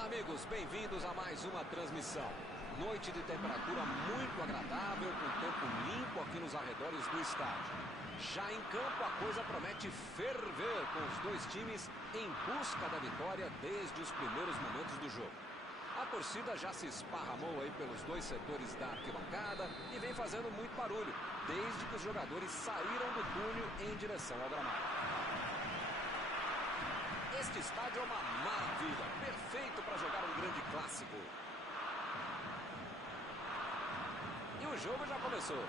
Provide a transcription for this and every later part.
Olá, amigos, bem-vindos a mais uma transmissão. Noite de temperatura muito agradável, com tempo limpo aqui nos arredores do estádio. Já em campo, a coisa promete ferver, com os dois times em busca da vitória desde os primeiros momentos do jogo. A torcida já se esparramou aí pelos dois setores da arquibancada e vem fazendo muito barulho, desde que os jogadores saíram do túnel em direção ao gramado. Este estádio é uma maravilha, perfeito para jogar um grande clássico. E o jogo já começou.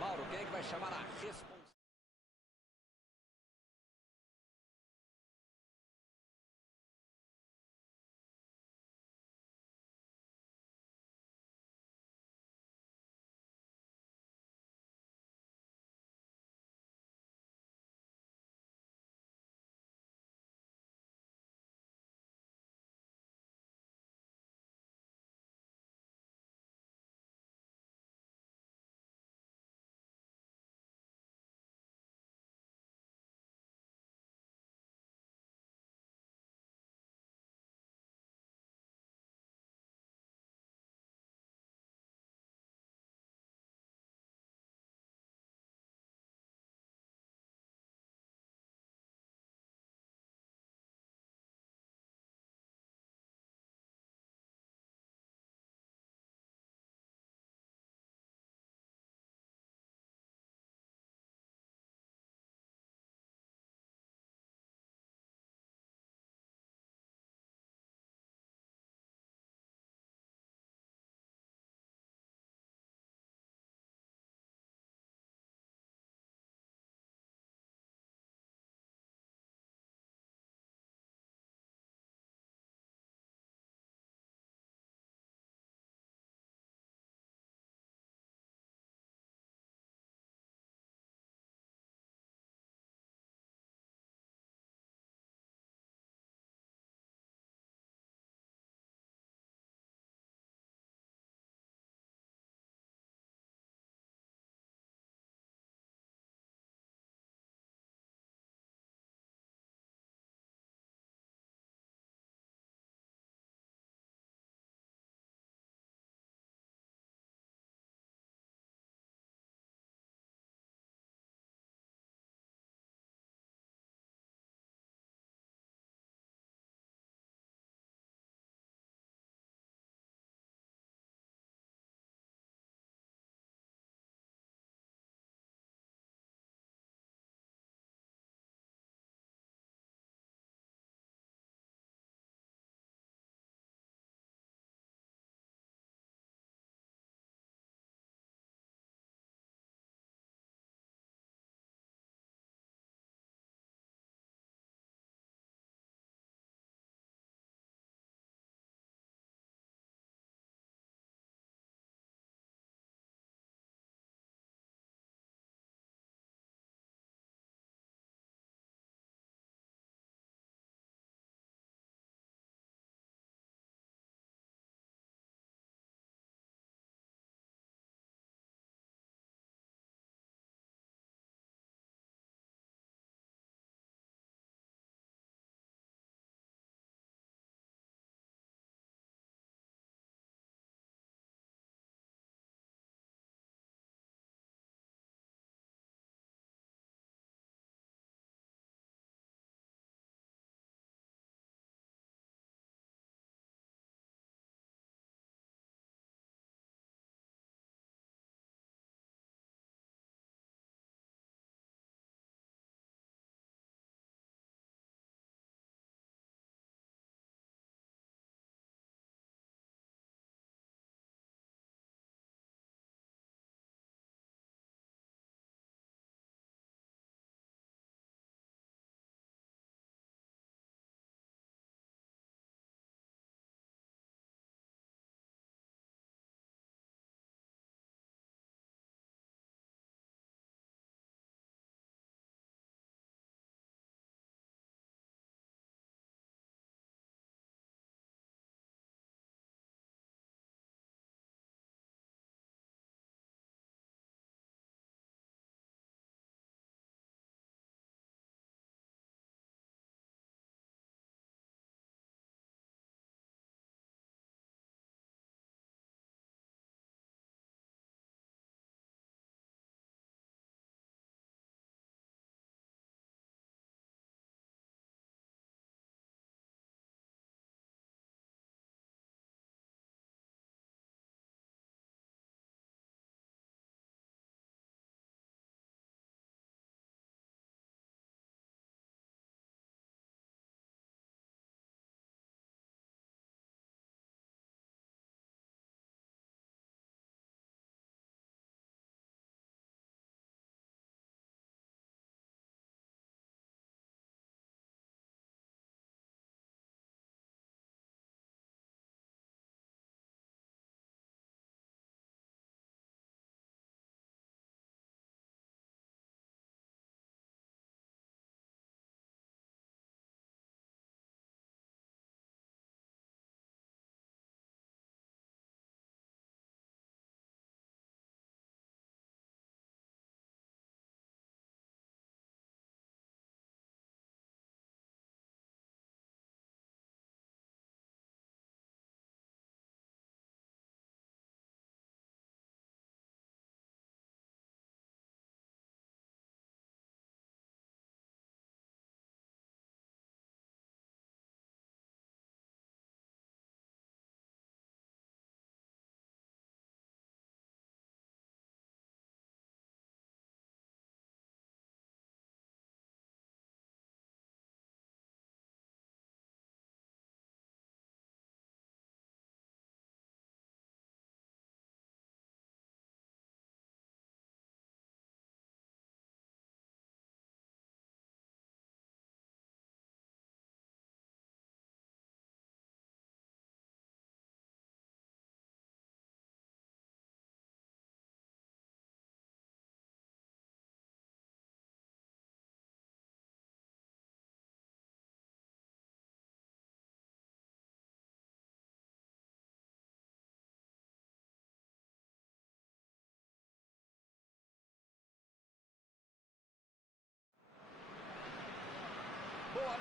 Mauro, quem é que vai chamar a responsabilidade?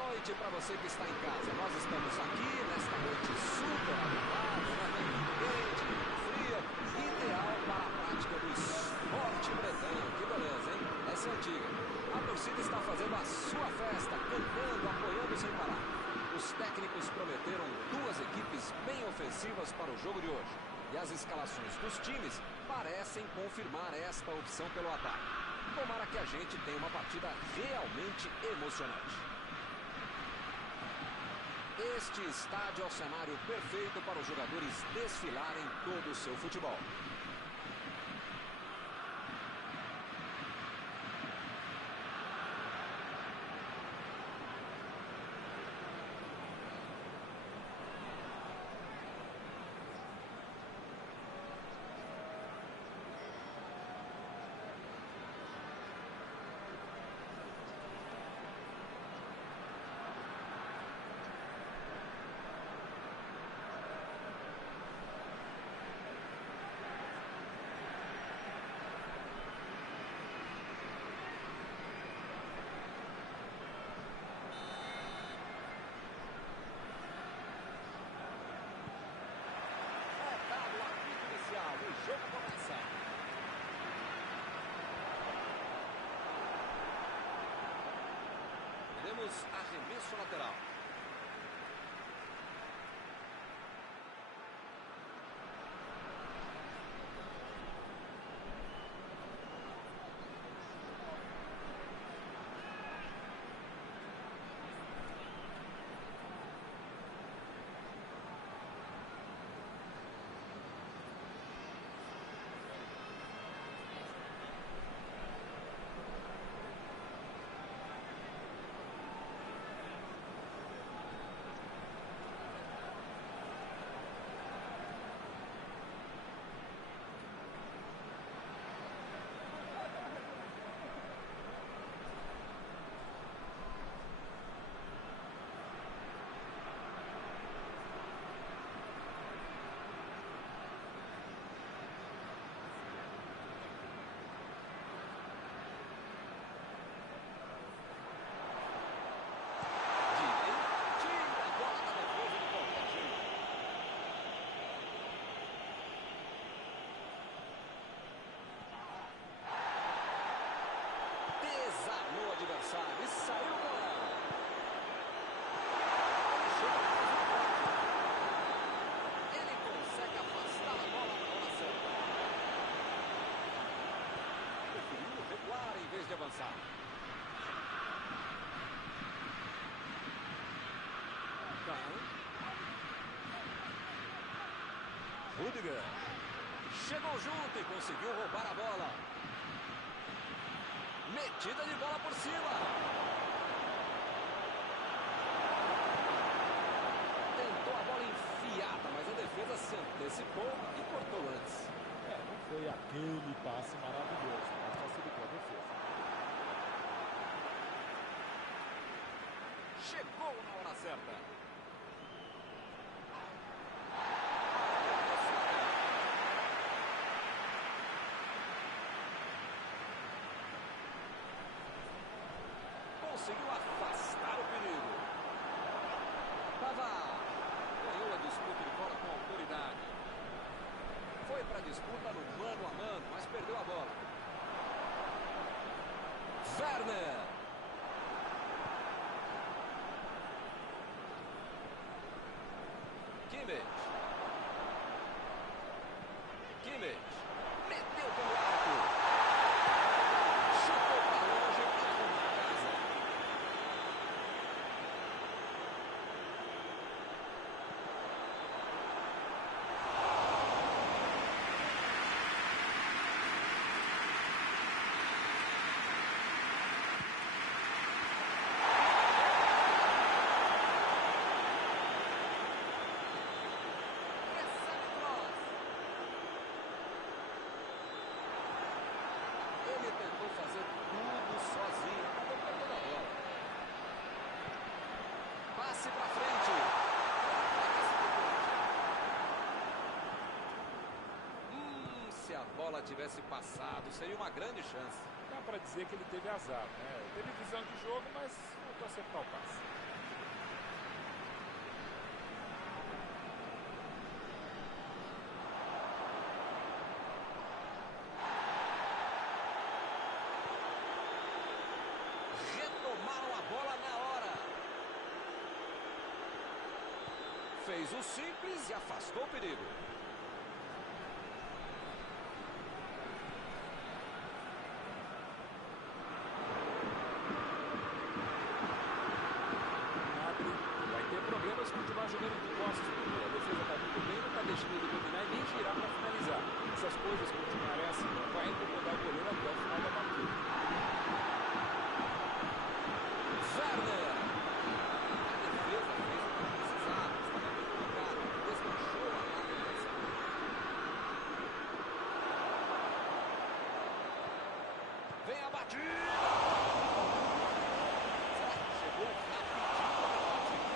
noite para você que está em casa. Nós estamos aqui nesta noite super agradável, quente, fria, ideal para a prática do esporte bretão. Que beleza, hein? Essa é antiga. A torcida está fazendo a sua festa, cantando, apoiando sem parar. Os técnicos prometeram duas equipes bem ofensivas para o jogo de hoje. E as escalações dos times parecem confirmar esta opção pelo ataque. Tomara que a gente tenha uma partida realmente emocionante. Este estádio é o cenário perfeito para os jogadores desfilarem todo o seu futebol. Teremos arremesso lateral. E saiu com ela. Ele consegue afastar a bola na hora certa. Preferiu recuar em vez de avançar. Rudiger chegou junto e conseguiu roubar a bola. Metida de bola por cima. Tentou a bola enfiada, mas a defesa se antecipou e cortou antes. Não foi aquele passe maravilhoso, mas facilitou a defesa. Chegou na hora certa. Conseguiu afastar o perigo. Pavard ganhou a disputa de bola com autoridade. Foi para a disputa no mano a mano, mas perdeu a bola. Werner. Kimmich. Meteu pelo alto. Chutou para longe e arrumou a casa. Ele tentou fazer tudo sozinho, acabou perdendo a bola. Passe para frente. Se a bola tivesse passado, seria uma grande chance. Dá para dizer que ele teve azar, né? Teve visão de jogo, mas faltou acertar o passe. Fez o simples e afastou o perigo. Vai ter problemas se continuar jogando de costas pro gol. A defesa está muito bem, não está deixando ele dominar e nem girar para finalizar. Se as coisas continuarem assim, vai incomodar o goleiro até o final da partida. Werner. A defesa fez o que precisava. Estava bem colocado. Desmanchou a marca do vencedor. Vem a batida. Chegou rapidinho na batida.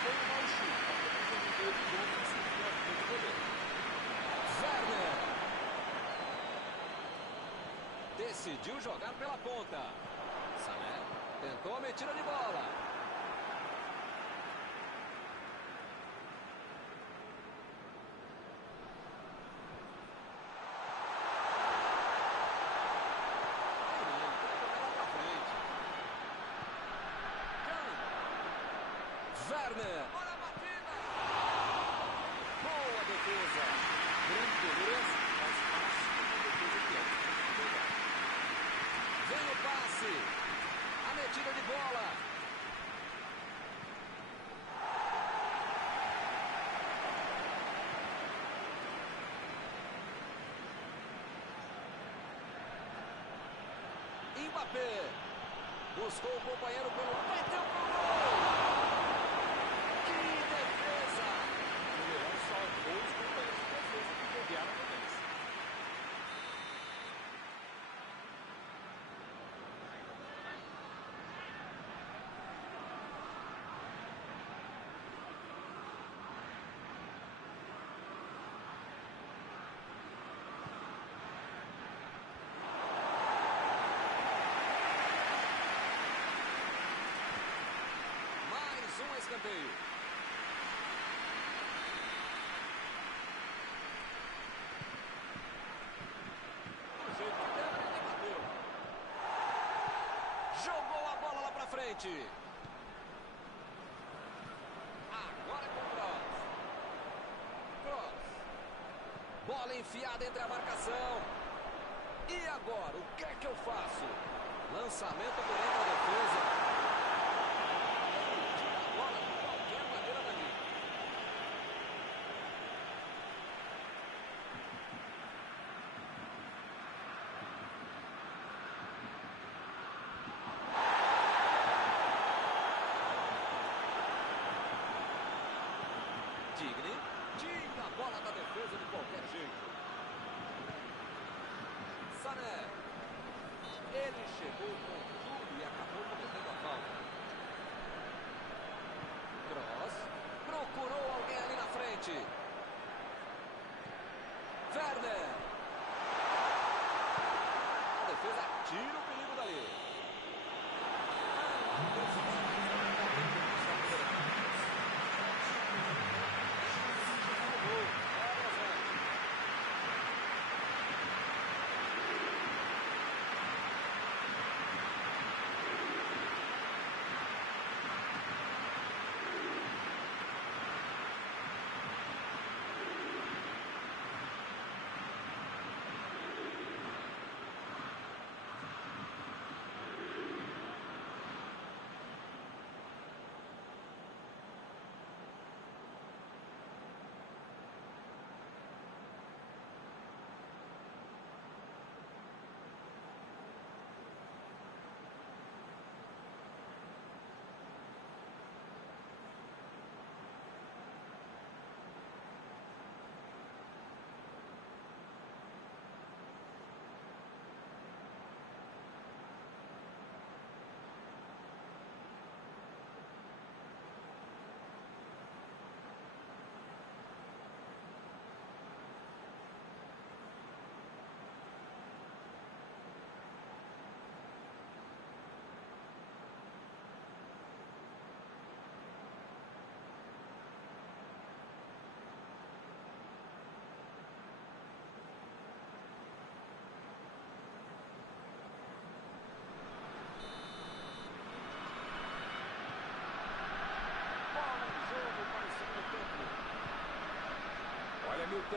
Foi um mau chute. Werner. Decidiu jogar pela ponta. Sané tentou a metida de bola. Werner. Olha a batida. Boa defesa. Grande beleza, mas fácil uma defesa que é. Vem o passe. A metida de bola. Mbappé. Buscou o companheiro pelo... Bateu pro gol. Que defesa. O Leão salvou os companheiros de defesa que bobearam no lance. Mais um escanteio. Do jeito que deu, ele bateu. Jogou a bola lá pra frente. Agora com o Kroos. Kroos. Bola enfiada entre a marcação. E agora, o que é que eu faço? Lançamento por entre a defesa. Tira a bola de qualquer maneira dali. Digne. Tira a bola da defesa de qualquer jeito. Sané. Ele chegou com tudo e acabou cometendo a falta. Kroos. Procurou alguém ali na frente. Werner. A defesa tira o perigo dali.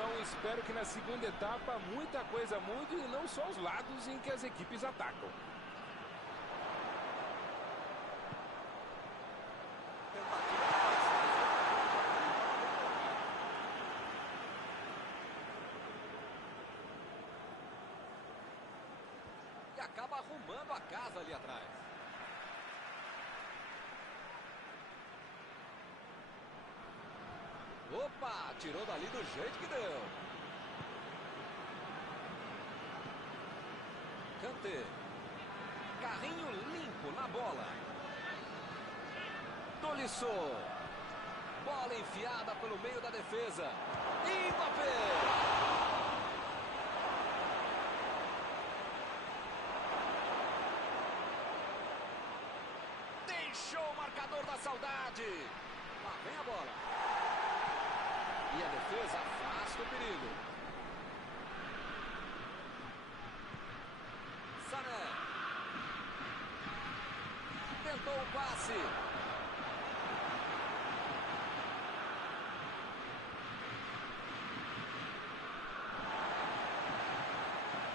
Então, espero que na segunda etapa muita coisa mude e não só os lados em que as equipes atacam. E acaba arrumando a casa ali atrás. Opa, tirou dali do jeito que deu. Kanté. Carrinho limpo na bola. Tolisso. Bola enfiada pelo meio da defesa. Mbappé. Deixou o marcador da saudade. Lá vem a bola. E a defesa afasta o perigo. Sané. Tentou o passe.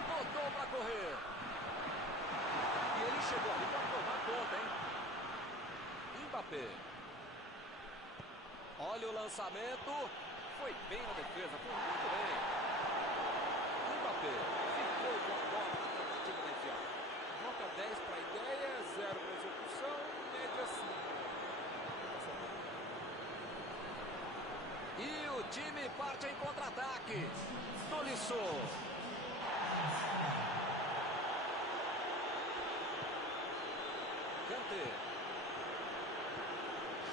Botou para correr. E ele chegou ali para tomar conta, hein? Mbappé. Olha o lançamento. Foi bem na defesa, foi muito bem. Mbappé ficou com a bola na tentativa da enfiada. Nota 10 para a ideia, 0 para execução, média 5. E o time parte em contra-ataque. Tolisso. Kanté.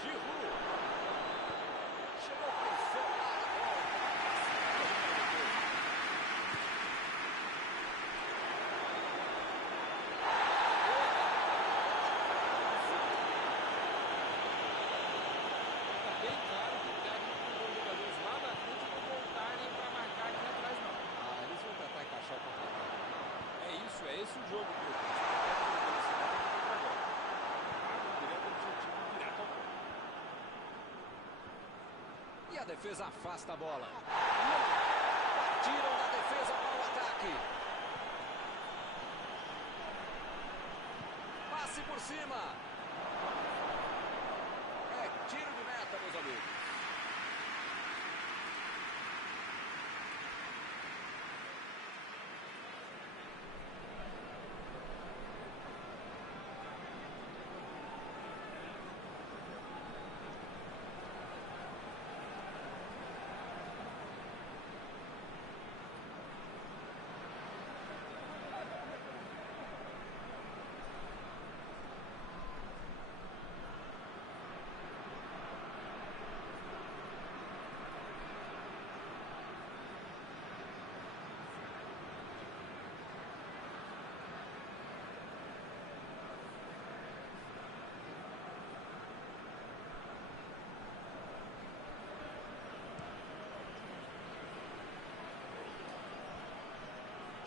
Giroud. Chegou por fora da bola. Está bem claro que o técnico mandou os jogadores lá da frente não voltarem para marcar aqui atrás, não. Ah, eles vão tentar encaixar o contra-ataque. É isso, é esse o jogo, Pedro. Você quer ter velocidade e contra-ataque. Direto objetivo, direto ao ponto. E a defesa afasta a bola. Tiram da defesa para o ataque. Passe por cima. É tiro de meta, meus amigos.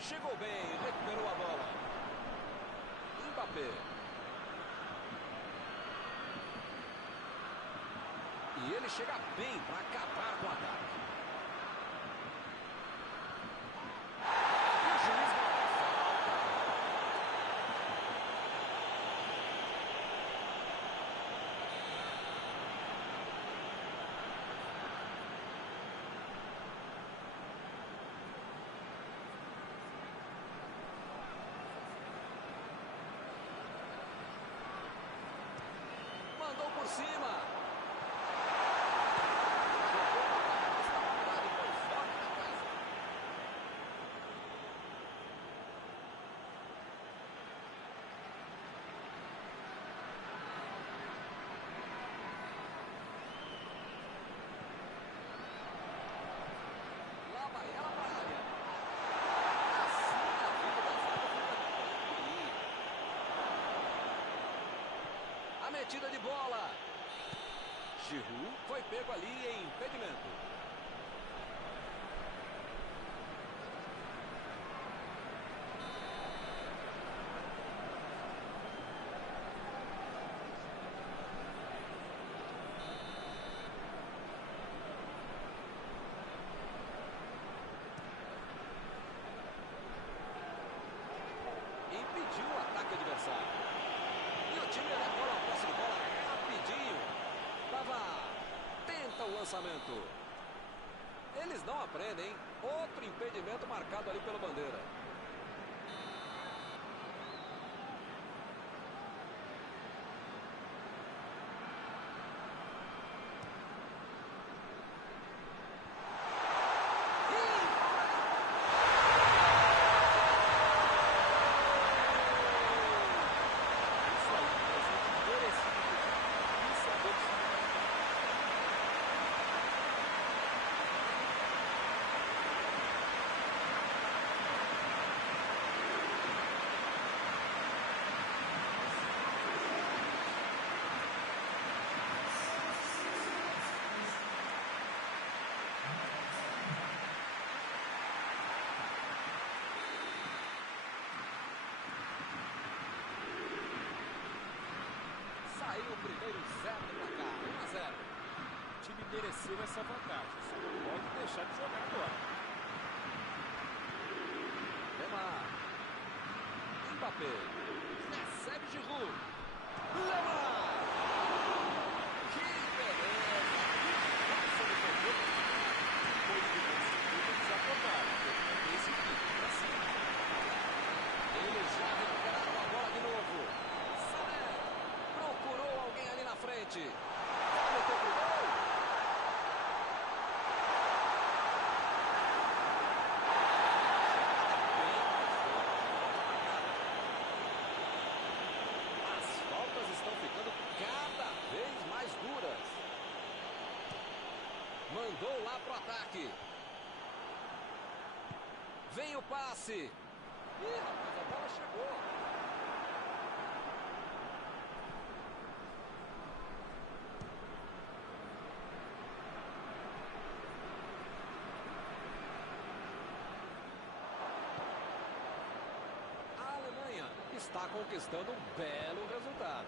Chegou bem, recuperou a bola. Mbappé. E ele chega bem para acabar com o ataque. E o juiz marca falta. Mandou por cima. Lá vai ela para a área. Assim a vida da zaga fica tranquilinha. A metida de bola. Giroud foi pego ali em impedimento. lançamento. Eles não aprendem, hein? Outro impedimento marcado ali pelo bandeira. Saiu o primeiro 0 do placar, 1-0. O time mereceu essa vantagem, só não pode deixar de jogar agora. Lemar. Mbappé. Recebe Giroud. Lemar. Que beleza. Que força no controle. Depois do segundo, eles acordaram. Esse pique pra cima. Eles já recuperaram a bola de novo. Sané. Procurou alguém ali na frente. Vai meter pro gol. As faltas estão ficando cada vez mais duras. Mandou lá pro ataque. Vem o passe. Ih, rapaz, a bola chegou. A Alemanha está conquistando um belo resultado.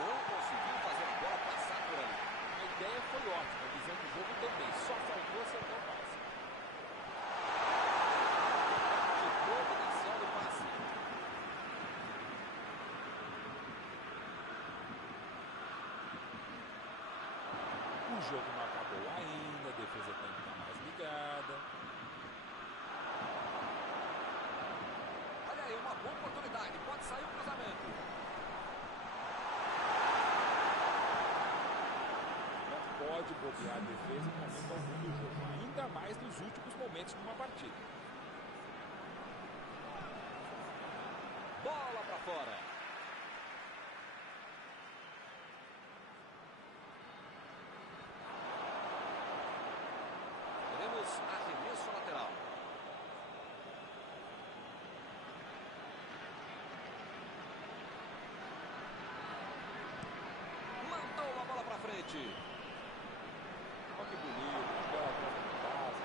Não conseguiu fazer a bola passar por ali. A ideia foi ótima, a visão do jogo também. Só faltou acertar o passe. De providencial do passe. O jogo não acabou ainda, a defesa tem que estar mais ligada. Olha aí, uma boa oportunidade. Pode sair o cruzamento. Não pode bobear a defesa no momento algum do jogo, ainda mais nos últimos momentos de uma partida. Bola pra fora. Teremos arremesso lateral. Mandou a bola pra frente. Olha que bonito, que bela troca de passe.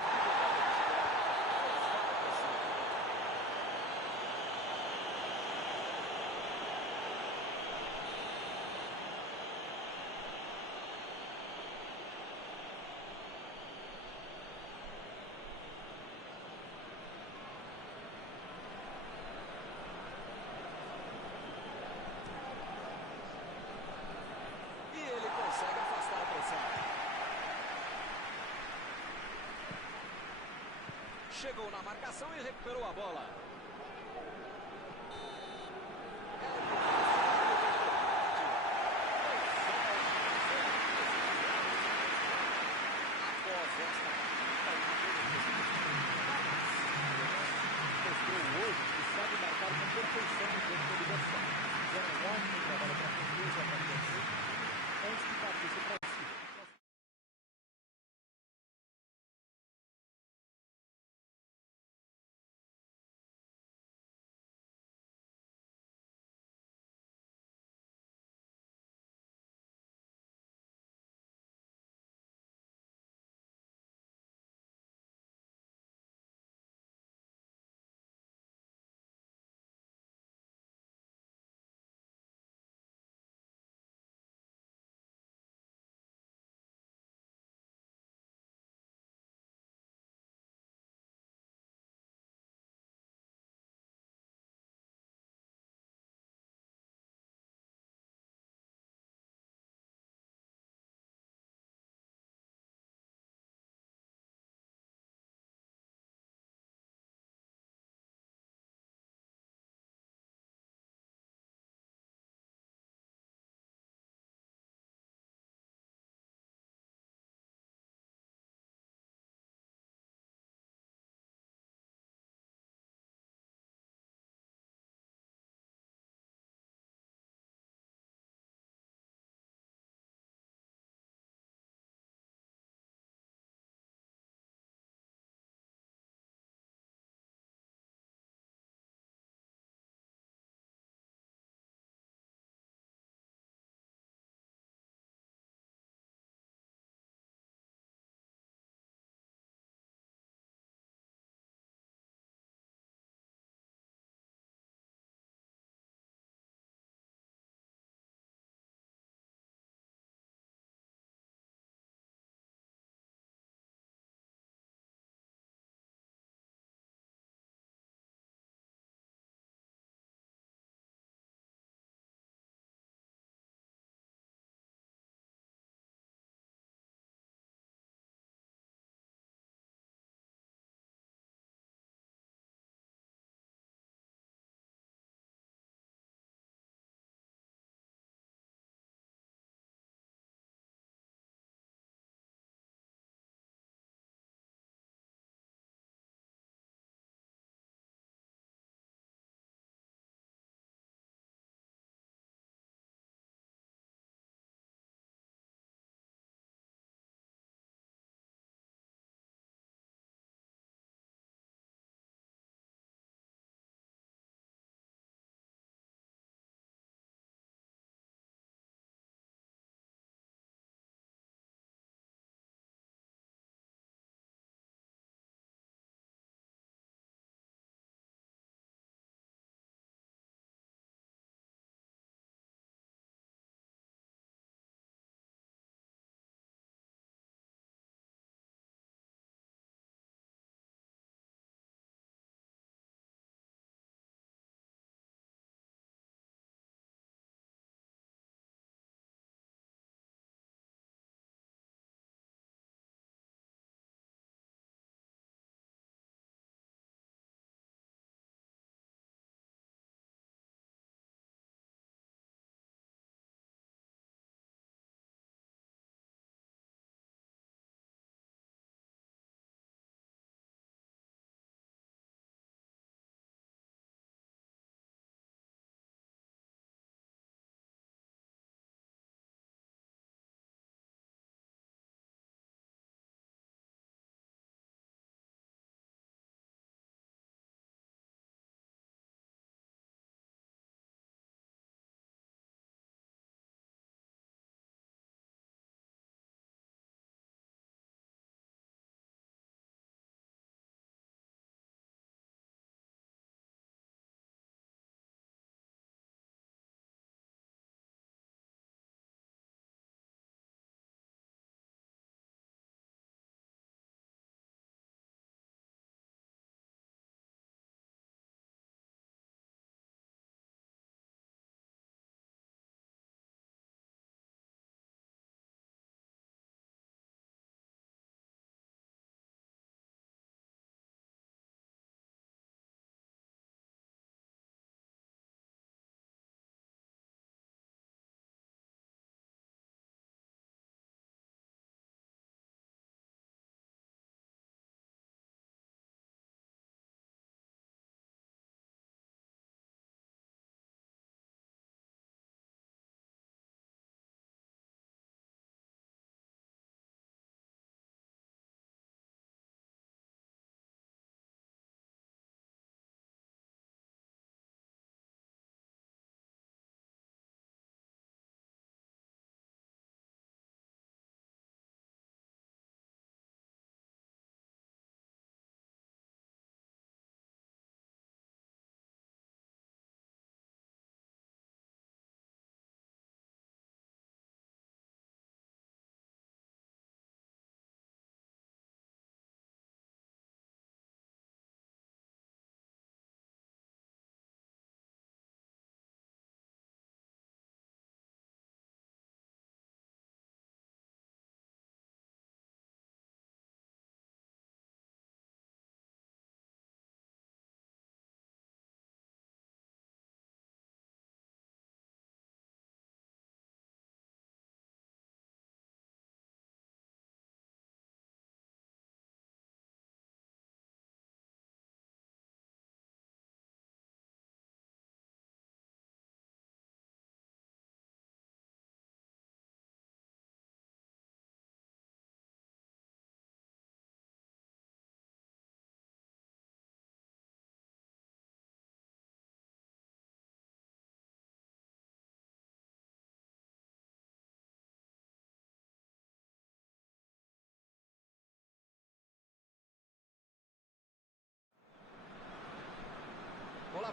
E ele consegue afastar a pressão. Chegou na marcação e recuperou a bola. Após esta Mostrou hoje que sabe marcar com perfeição no jogo do adversário. Fizeram um ótimo trabalho para conduzir a partida antes de partir para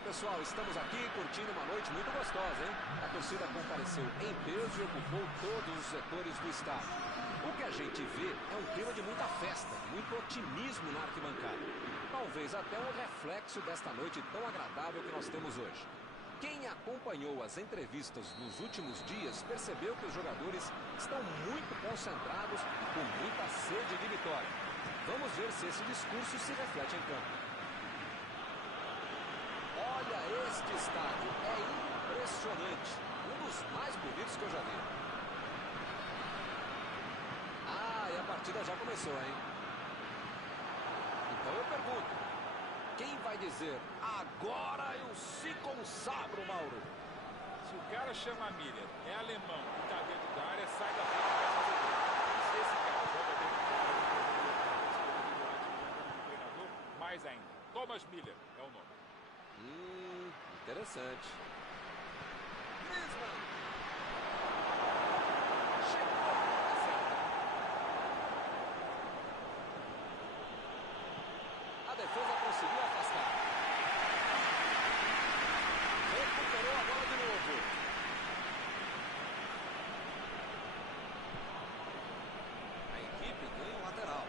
pessoal, estamos aqui curtindo uma noite muito gostosa, hein? A torcida compareceu em peso e ocupou todos os setores do estádio. O que a gente vê é um clima de muita festa, muito otimismo na arquibancada. Talvez até um reflexo desta noite tão agradável que nós temos hoje. Quem acompanhou as entrevistas nos últimos dias percebeu que os jogadores estão muito concentrados e com muita sede de vitória. Vamos ver se esse discurso se reflete em campo. Olha este estádio, é impressionante, um dos mais bonitos que eu já vi. Ah, e a partida já começou, hein? Então eu pergunto, quem vai dizer, agora eu se consagro, Mauro? Se o cara chama Miller, é alemão e tá dentro da área, sai da frente e vai fazer gol. Se esse cara joga dentro da área, do treinador, mais ainda. Thomas Miller é o nome. Interessante. Griezmann. A defesa conseguiu afastar. Recuperou a bola de novo. A equipe ganha o lateral.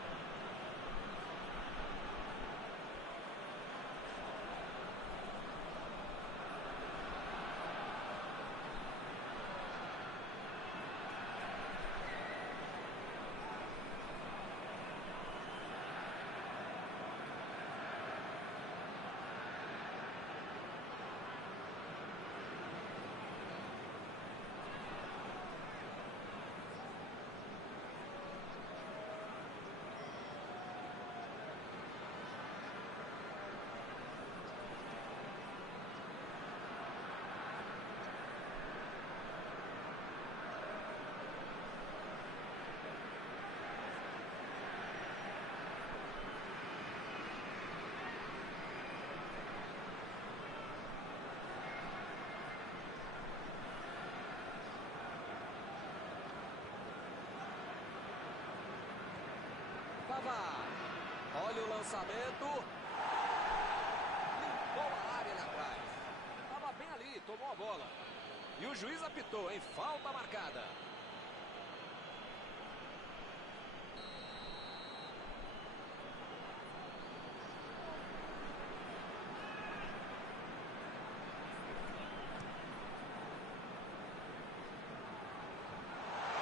Olha o lançamento. Limpou a área ali atrás. Estava bem ali, tomou a bola. E o juiz apitou, hein? Falta marcada.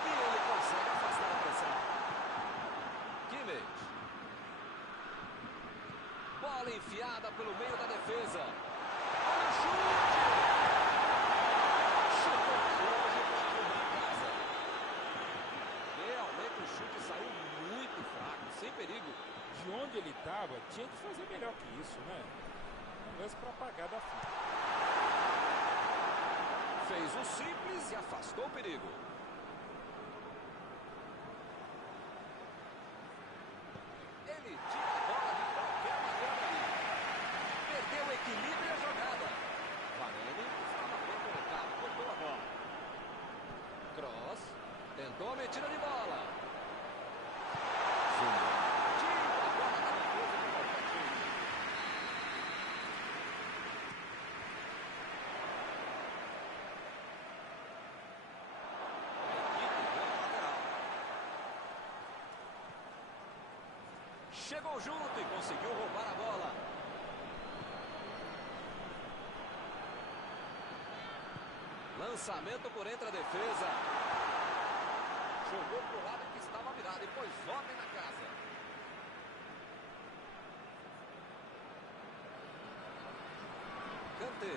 E ele consegue afastar a pressão. Kimmich. Bola enfiada pelo meio da defesa. Olha o chute! Chutou longe para arrumar a casa. Realmente o chute saiu muito fraco, sem perigo. De onde ele estava, tinha que fazer melhor que isso, né? Não mesmo para apagar da fita. Fez o simples e afastou o perigo. Ele tira a bola de qualquer maneira ali. Perdeu o equilíbrio e a jogada. Varane estava bem colocado, cortou a bola. Cross, tentou a metida de bola. Tira a bola da defesa de qualquer jeito. A equipe ganha o lateral. Chegou junto e conseguiu roubar a bola. Lançamento por entre a defesa. Jogou pro lado que estava virado e pôs ordem na casa. Kanté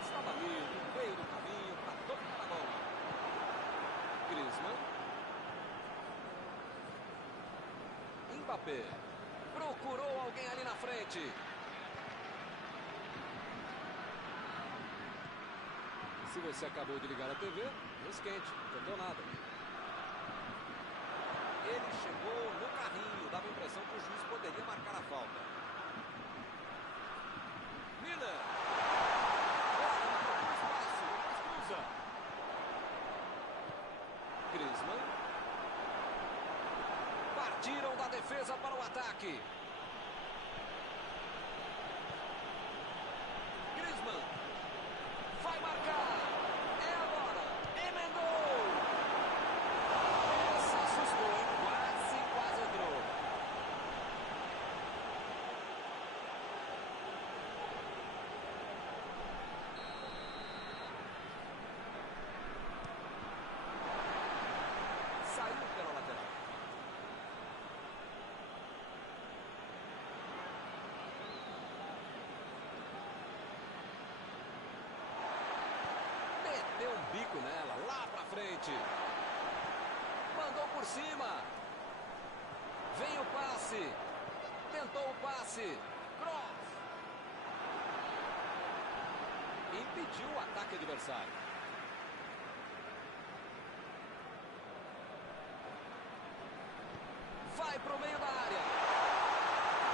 estava ali no meio do caminho para tocar a bola. Griezmann. Mbappé. Procurou alguém ali na frente. Se você acabou de ligar a TV, não esquente, não entendeu nada. Ele chegou no carrinho, dava a impressão que o juiz poderia marcar a falta. Miller. Olha, espaço, depois cruza. Griezmann. Partiram da defesa para o ataque. Griezmann. Deu um bico nela, lá pra frente. Mandou por cima. Vem o passe. Tentou o passe. Cross. Impediu o ataque adversário. Vai pro meio da área.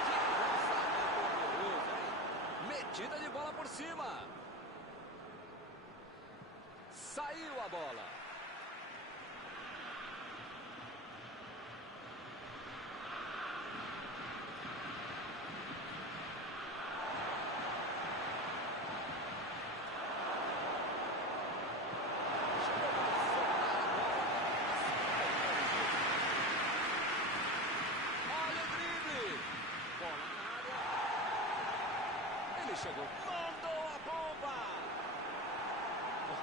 Que lançamento horroroso, hein? Metida de bola por cima. Saiu a bola. Chegou, mandou a bomba!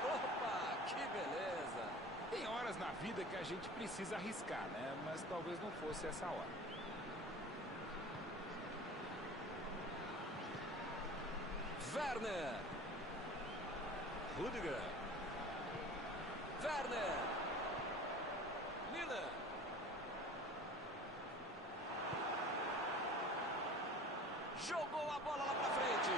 Opa, que beleza! Tem horas na vida que a gente precisa arriscar, né? Mas talvez não fosse essa hora. Werner! Rudiger! Werner! Miller! Jogou a bola lá pra frente.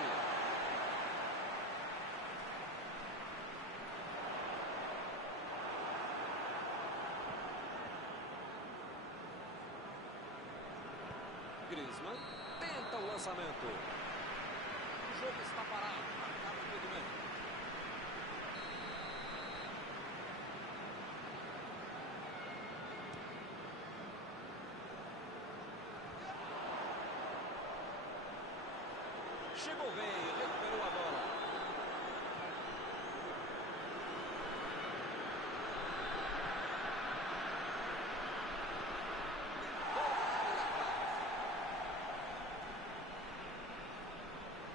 Griezmann tenta o lançamento. O jogo está parado. Marcado o impedimento. Chegou bem, recuperou a bola.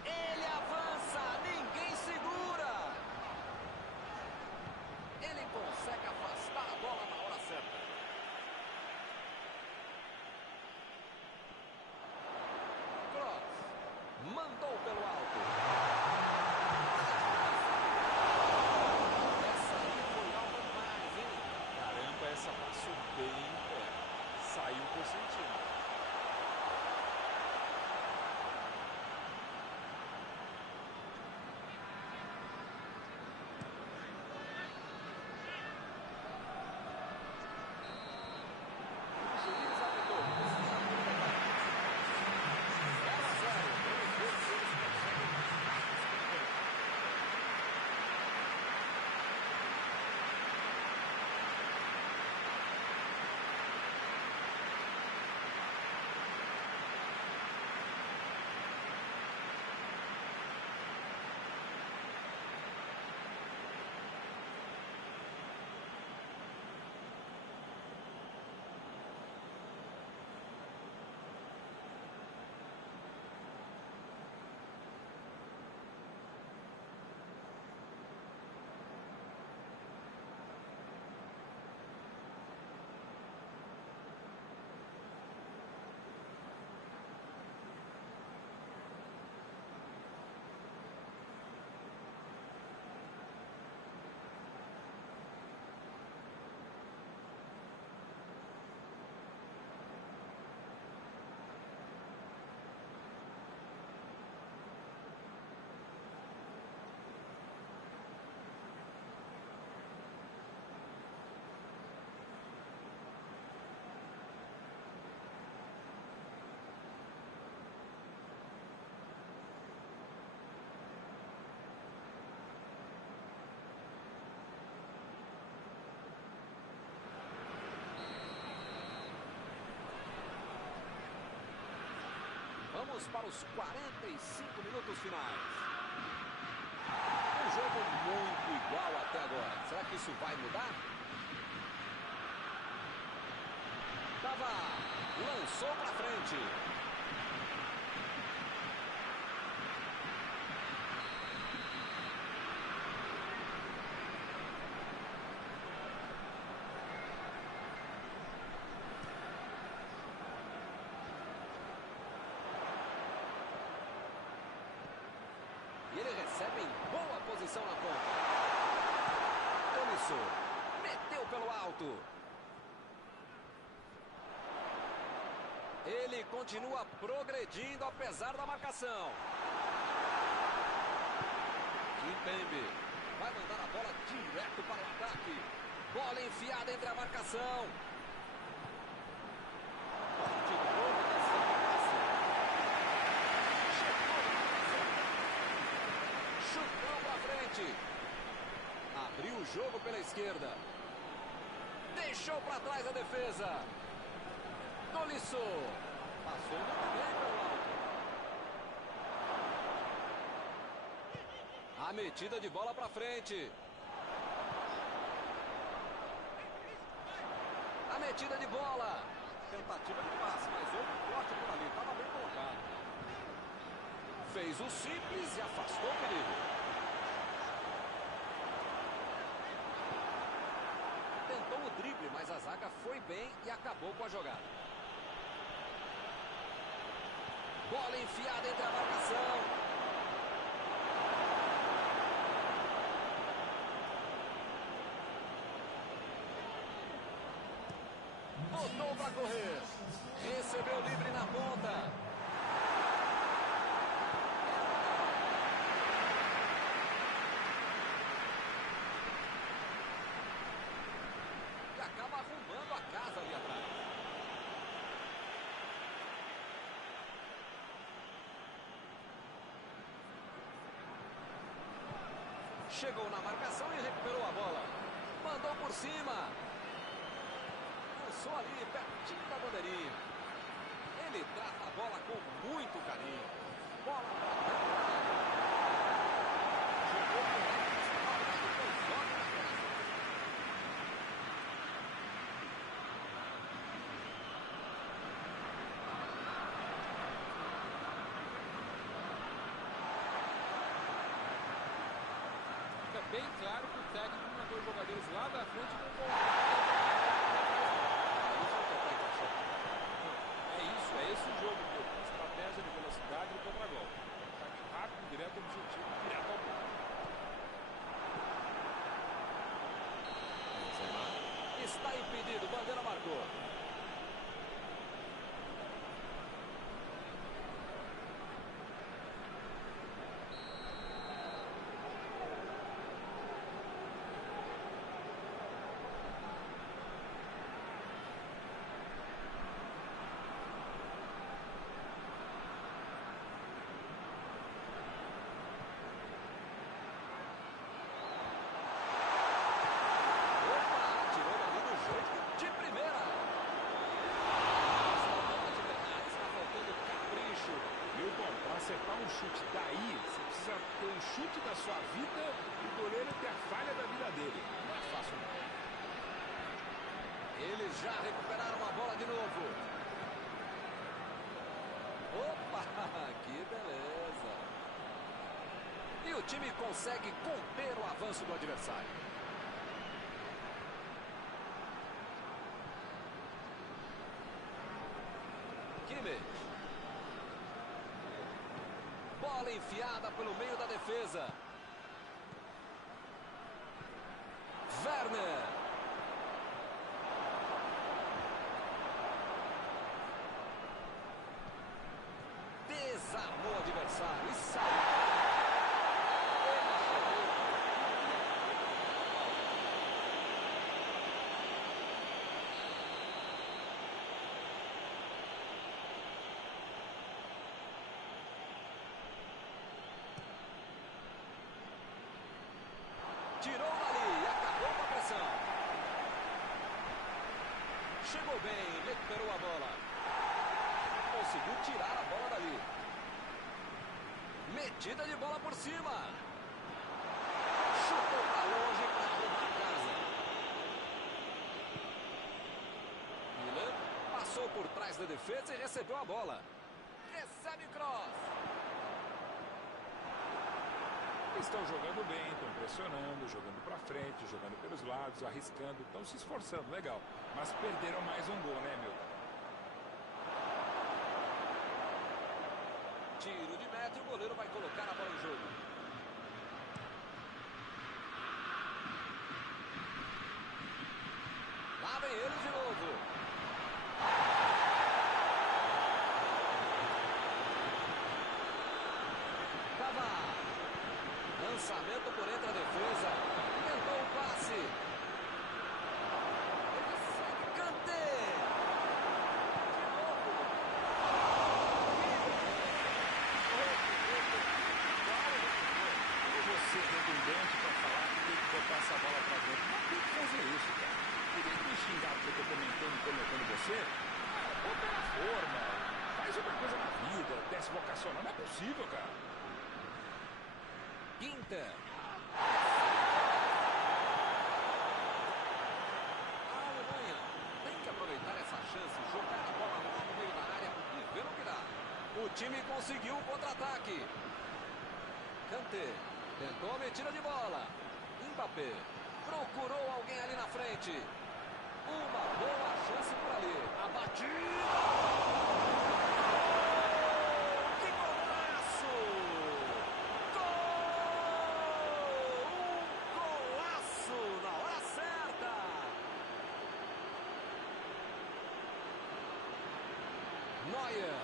Ele avança, ninguém segura. Ele consegue afastar a bola na hora certa. Mandou pelo alto. Essa aí foi alta demais, hein? Caramba, essa passou bem perto. Saiu por centímetro. O juiz apitou. Vamos para os 45 minutos finais. Um jogo muito igual até agora. Será que isso vai mudar? Tava, lançou para frente. E ele recebe em boa posição na ponta. arremesso. Meteu pelo alto. Ele continua progredindo apesar da marcação. Kimpembe vai mandar a bola direto para o ataque. Bola enfiada entre a marcação. Chutão para frente. Abriu o jogo pela esquerda. Deixou para trás a defesa. Tolisso. Passou muito bem pelo alto. A metida de bola para frente. A metida de bola. Tentativa de passe, mas houve um corte por ali. Estava bem colocado. Fez o simples e afastou o perigo. Tentou o drible, mas a zaga foi bem e acabou com a jogada. Bola enfiada entre a marcação. Botou para correr. Recebeu livre na ponta. E acaba arrumando a casa ali atrás. Chegou na marcação e recuperou a bola. Mandou por cima. Lançou ali, pertinho da bandeirinha. Ele trata a bola com muito carinho. Bola para dentro da área. Jogou por lá, depois joga na costa. Fica bem claro que o técnico mandou os jogadores lá da frente não vão. É esse o jogo, meu. Estratégia de velocidade e contra-golpe. Ataque rápido, direto ao objetivo, direto ao ponto. Está impedido, bandeira marcou. Acertar um chute daí, você precisa ter um chute da sua vida e o goleiro ter a falha da vida dele. Não é fácil, não. Eles já recuperaram a bola de novo. Opa, que beleza. E o time consegue conter o avanço do adversário. Kimmich. Bola enfiada pelo meio da defesa. Werner. Desarmou o adversário e saiu. Tirou ali e acabou com a pressão. Chegou bem, recuperou a bola. Conseguiu tirar a bola dali. Metida de bola por cima. Chutou para longe para arrumar a casa. Milan passou por trás da defesa e recebeu a bola. Recebe cross. Estão jogando bem, estão pressionando, jogando para frente, jogando pelos lados, arriscando, estão se esforçando, legal. Mas perderam mais um gol, né, meu? Tiro de meta e o goleiro vai colocar a bola em jogo. Lá vem eles de novo. Cavalo. Lançamento por entre a defesa. Tentou o passe. Ele segue. Kanté. De novo. Você redundante para falar que tem que botar essa bola para dentro. Não tem que fazer isso, cara. Em vez de me xingar porque eu tô comentando e colocando você, bota na forma. Faz outra coisa na vida. Desce vocacional. Não é possível, cara. Ginter. A Alemanha tem que aproveitar essa chance, jogar a bola lá no meio da área e ver o que dá. O time conseguiu o contra-ataque. Kanté tentou a metida de bola. Mbappé procurou alguém ali na frente. Uma boa chance por ali. A batida. Que golaço! Golaço na hora certa. Neuer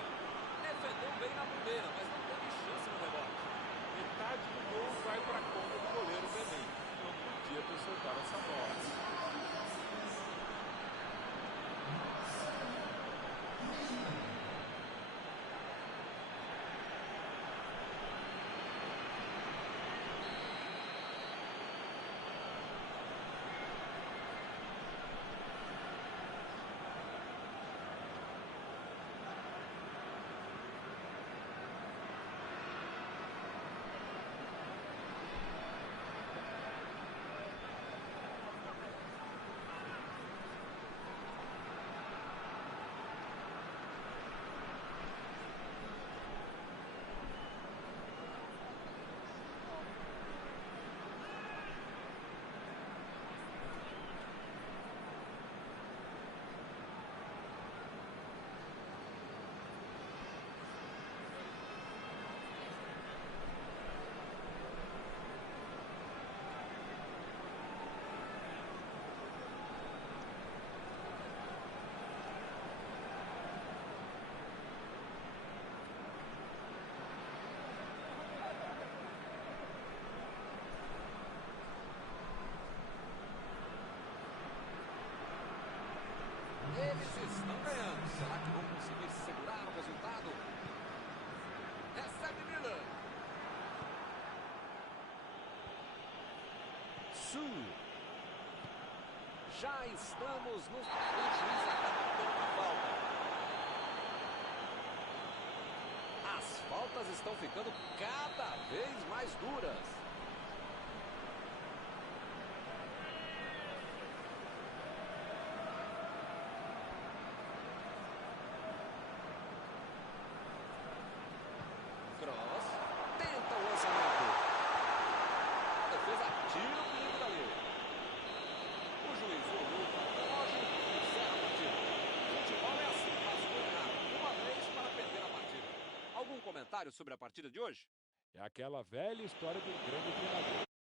defendeu bem na primeira, mas não teve chance no rebote. Metade do gol vai para a conta do goleiro também. Não podia ter soltado essa bola. Eles estão ganhando. Será que vão conseguir segurar o resultado? Recebe Milan. Sul. Já estamos no... O juiz acaba dando uma falta. As faltas estão ficando cada vez mais duras. Cross. Tenta o lançamento. A defesa tira o perigo dali. O juiz olhou para o relógio e encerra a partida. Futebol é assim, basta ganhar uma vez para perder a partida. Algum comentário sobre a partida de hoje? É aquela velha história do grande treinador.